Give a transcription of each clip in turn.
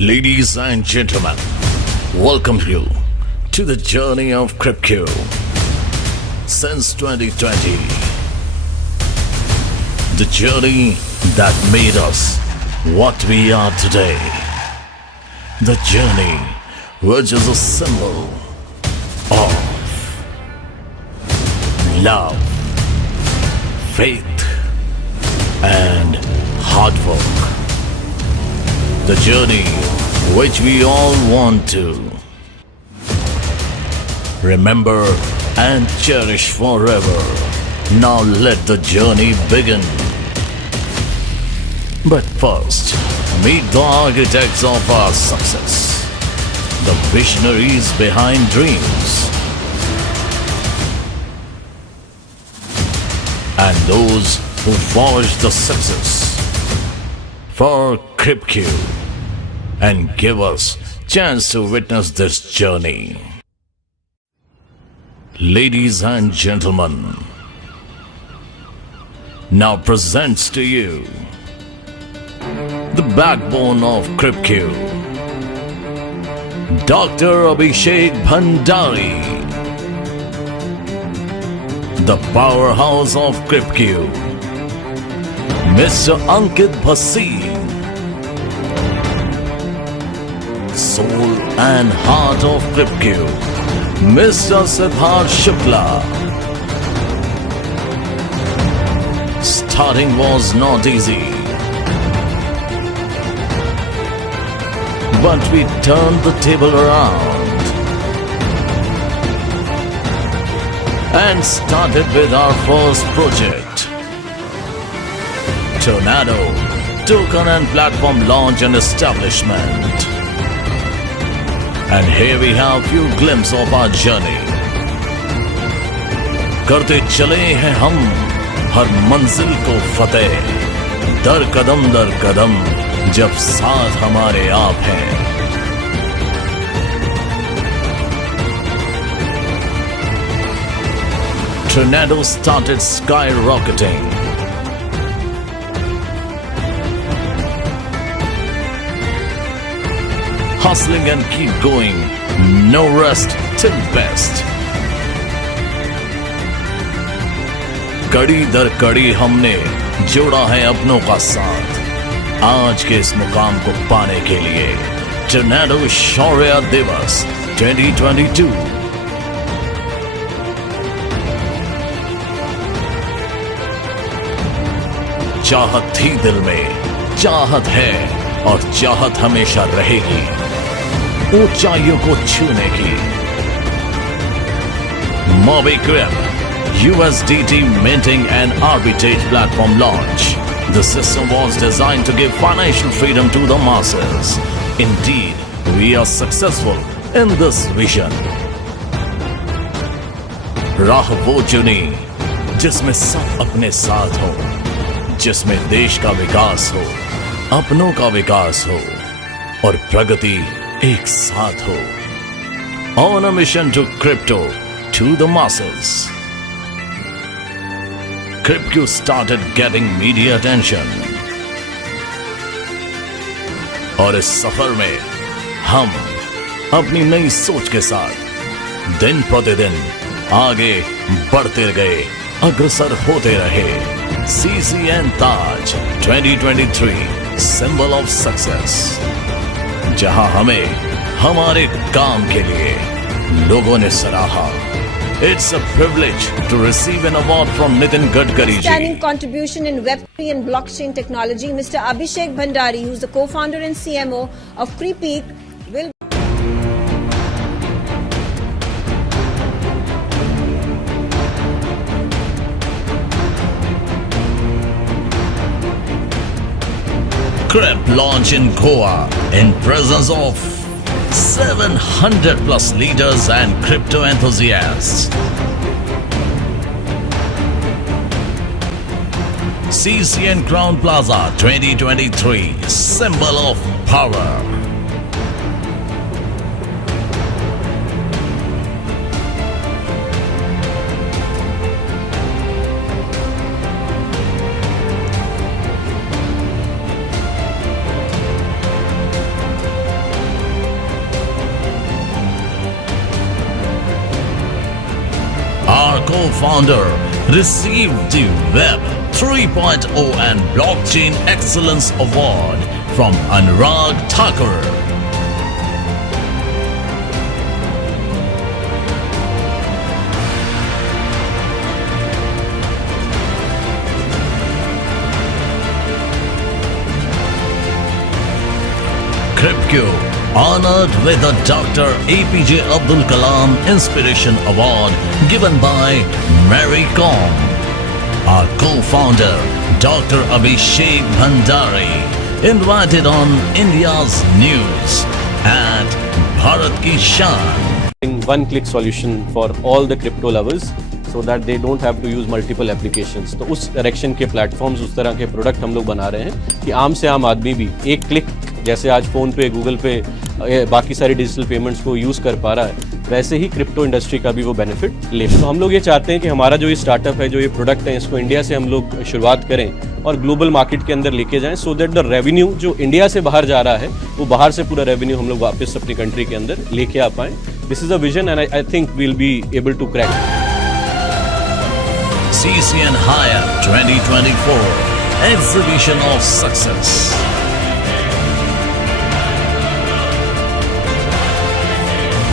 Ladies and gentlemen, welcome you to the journey of CryptQ. Since 2020, the journey that made us what we are today. The journey which is a symbol of love, faith, and hard work. The journey which we all want to remember and cherish forever. Now let the journey begin. But first, meet the architects of our success, the visionaries behind dreams, and those who forged the success for CryptQ and give us chance to witness this journey. Ladies and gentlemen, now presents to you the backbone of CryptQ, Dr. Abhishek Bhandari, the powerhouse of CryptQ, Mr. Ankit Bhasin, soul and heart of CryptQ, Mr. Siddharth Shukla. Starting was not easy, but we turned the table around and started with our first project, Tornado, token and platform launch and establishment. And here we have few glimpses of our journey. करते चले हैं हम हर मंजिल को फतेह, दर कदम जब साथ हमारे आप हैं. Tornado started skyrocketing. Hustling and keep going, no rest till best. कड़ी दर कड़ी हमने जोड़ा है अपनों का साथ आज के इस मुकाम को पाने के लिए. टोर्नेडो शौर्य दिवस 2022. चाहत थी दिल में, चाहत है और चाहत हमेशा रहेगी ऊंचाइयों को छूने की. MobiCrypt, USDT minting and arbitrage platform launch. The system was designed to give financial freedom to the masses. Indeed, we are successful in this vision. राह वो चुनी जिसमें सब अपने साथ हो, जिसमें देश का विकास हो, अपनों का विकास हो और प्रगति एक साथ हो. On a mission to crypto to the masses, CryptQ started getting media attention. और इस सफर में हम अपनी नई सोच के साथ दिन प्रतिदिन आगे बढ़ते गए, अग्रसर होते रहे. CCN Taj 2023, symbol of success. जहां हमें हमारे काम के लिए लोगों ने सराहा. It's a privilege to receive an award from Nitin Gadkari ji. Standing contribution in Web3 and blockchain technology, Mr. Abhishek Bhandari, who is the co-founder and CMO of CryptQ, will Crypt launch in Goa in presence of 700 plus leaders and crypto enthusiasts. CCN Crown Plaza 2023, symbol of power. co-founder, received the Web 3.0 and Blockchain Excellence Award from Anurag Thakur. Kripke honored with the Dr. APJ Abdul Kalam Inspiration Award given by Mary Kom. Our co-founder, Dr. Abhishek Bhandari, invited on India's news at Bharat Ki Shaan. One-click solution for all the crypto lovers so that they don't have to use multiple applications. तो उस direction के platforms, उस तरह के product हम लोग बना रहे हैं कि आम से आम आदमी भी एक क्लिक, जैसे आज फ़ोन पे, गूगल पे, बाकी सारी डिजिटल पेमेंट्स को यूज़ कर पा रहा है, वैसे ही क्रिप्टो इंडस्ट्री का भी वो बेनिफिट ले। तो हम लोग ये चाहते हैं कि हमारा जो ये स्टार्टअप है, जो ये प्रोडक्ट है, इसको इंडिया से हम लोग शुरुआत करें और ग्लोबल मार्केट के अंदर लेके जाएं, सो दैट द रेवेन्यू जो इंडिया से बाहर जा रहा है, वो बाहर से पूरा रेवेन्यू हम लोग वापस अपनी कंट्री के अंदर लेके आ पाएं। This is a vision and I think we will be able to crack. CCN Hire 2024 Exhibition of Success.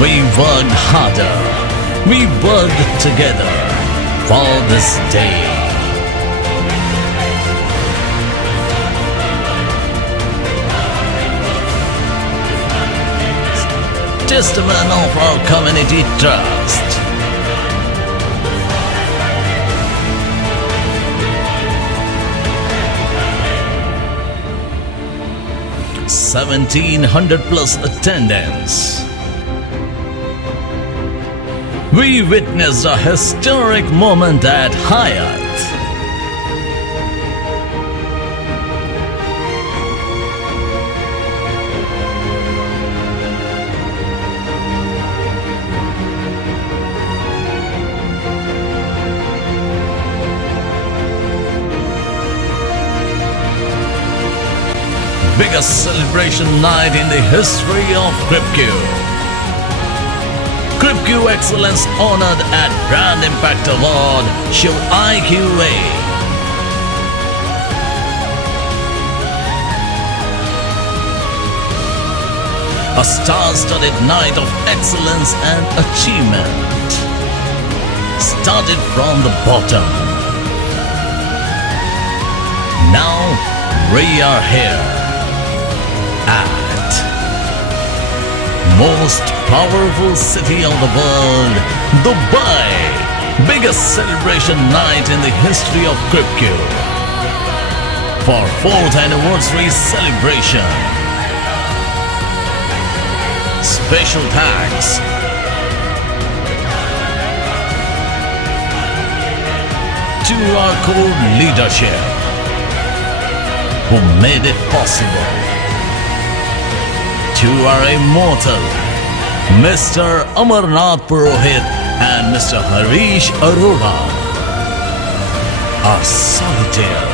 We worked harder. We worked together for this day. Testament of our community trust. $1,700+ attendance. We witnessed a historic moment at Hyatt. Biggest celebration night in the history of Kripke. Kripke Excellence honored at Brand Impact Award show IQA. A star-studded night of excellence and achievement. Started from the bottom. Now we are here at most powerful city of the world, Dubai. Biggest celebration night in the history of Kripke. For 4th anniversary celebration. Special thanks to our core leadership who made it possible. To our immortal Mr. Amarnath Purohit and Mr. Harish Arora, our solitaire,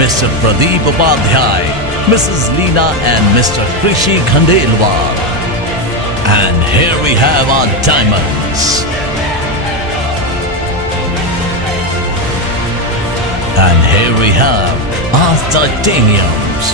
Mr. Pradeep Upadhyay, Mrs. Leena and Mr. Krishi Khandelwal. And here we have our diamonds. And here we have our titaniums.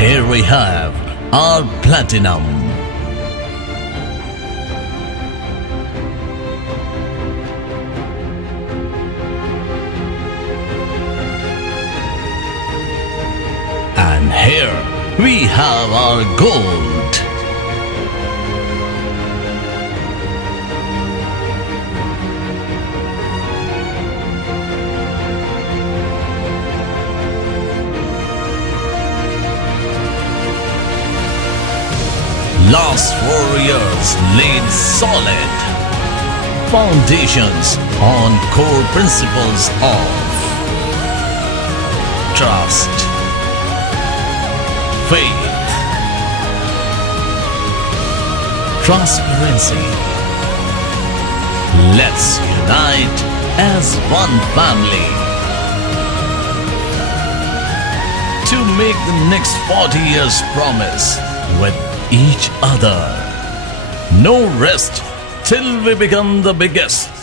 Here we have our platinum. And here we have our gold. Last 4 years laid solid foundations on core principles of trust, faith, transparency. Let's unite as one family. to make the next 40 years promise with each other. No rest till we become the biggest.